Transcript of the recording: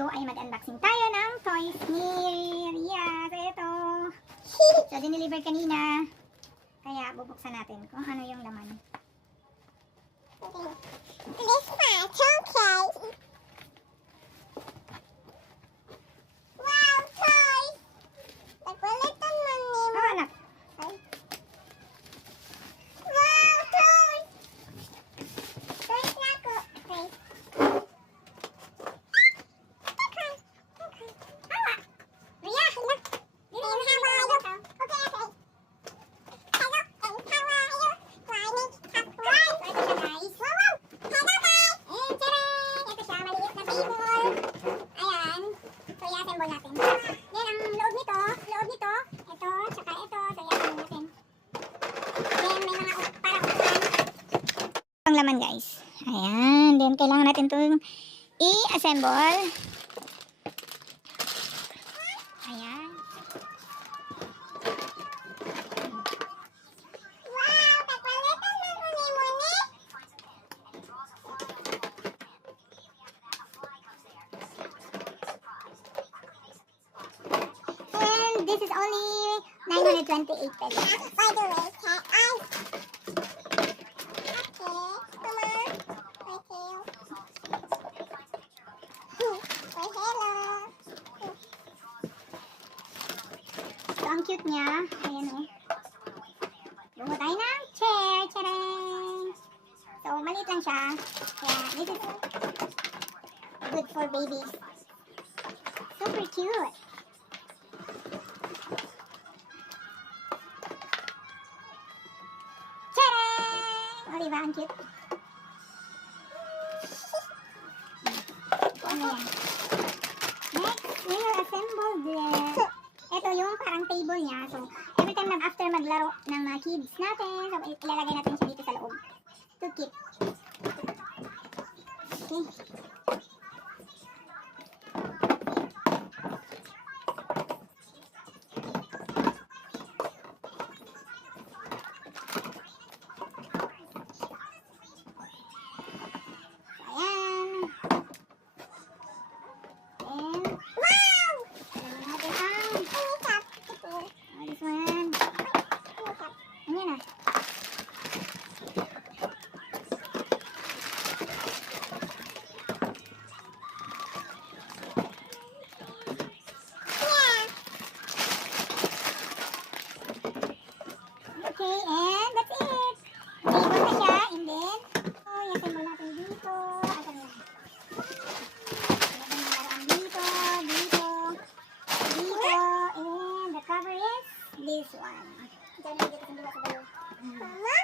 video ay mag-unboxing tayo ng toys ni Ria. So, ito. So, dineliver kanina. Kaya, bubuksan natin kung ano yung laman. This part, okay. Wow, toys! Nagpalitan man ni Oh, anak. Wow, toys! Toys na ako. Okay. Okay. Okay. Hawa. Ria, look. And how are you? Okay, okay. Hello, and how are you? Climbing upright. So, ito siya, guys. Wow, wow. Hello, guys. And, tcharan! Ito siya, maliit na table. Ayan. So, i-assemble natin. Yan ang loob nito. Ito, tsaka ito. So, i-assemble natin. Then, may mga para upuan. Ang laman, guys. Ayan. Then, kailangan natin itong i-assemble. Ayan. Wow, nagpalitan man ko ni Moni. And this is only 928 pesos. By the way, can I? Okay, come on. My tail. Say hello. So, ang cute niya. Ayan o. Buho tayo ng chair. Tcharan! So, maliit lang siya. Kaya, this is good for babies. Super cute. Tcharan! O, diba? Ang cute. Ano yan? Next, we will assemble this. Ito yung parang table niya. So, every time na after maglaro ng mga kids natin, so, ilalagay natin siya dito sa loob. To keep. Okay. Ayan. And, Wow! lagyan natin ang Makeup. this one. Makeup. Ayan na. Yeah. Okay, and that's it. Table na siya, and then, i-assemble natin dito. Asan yan? Ilagay ng laruan dito, and the cover is this one. Diyan na dito sa dulo sa dulo. Mama,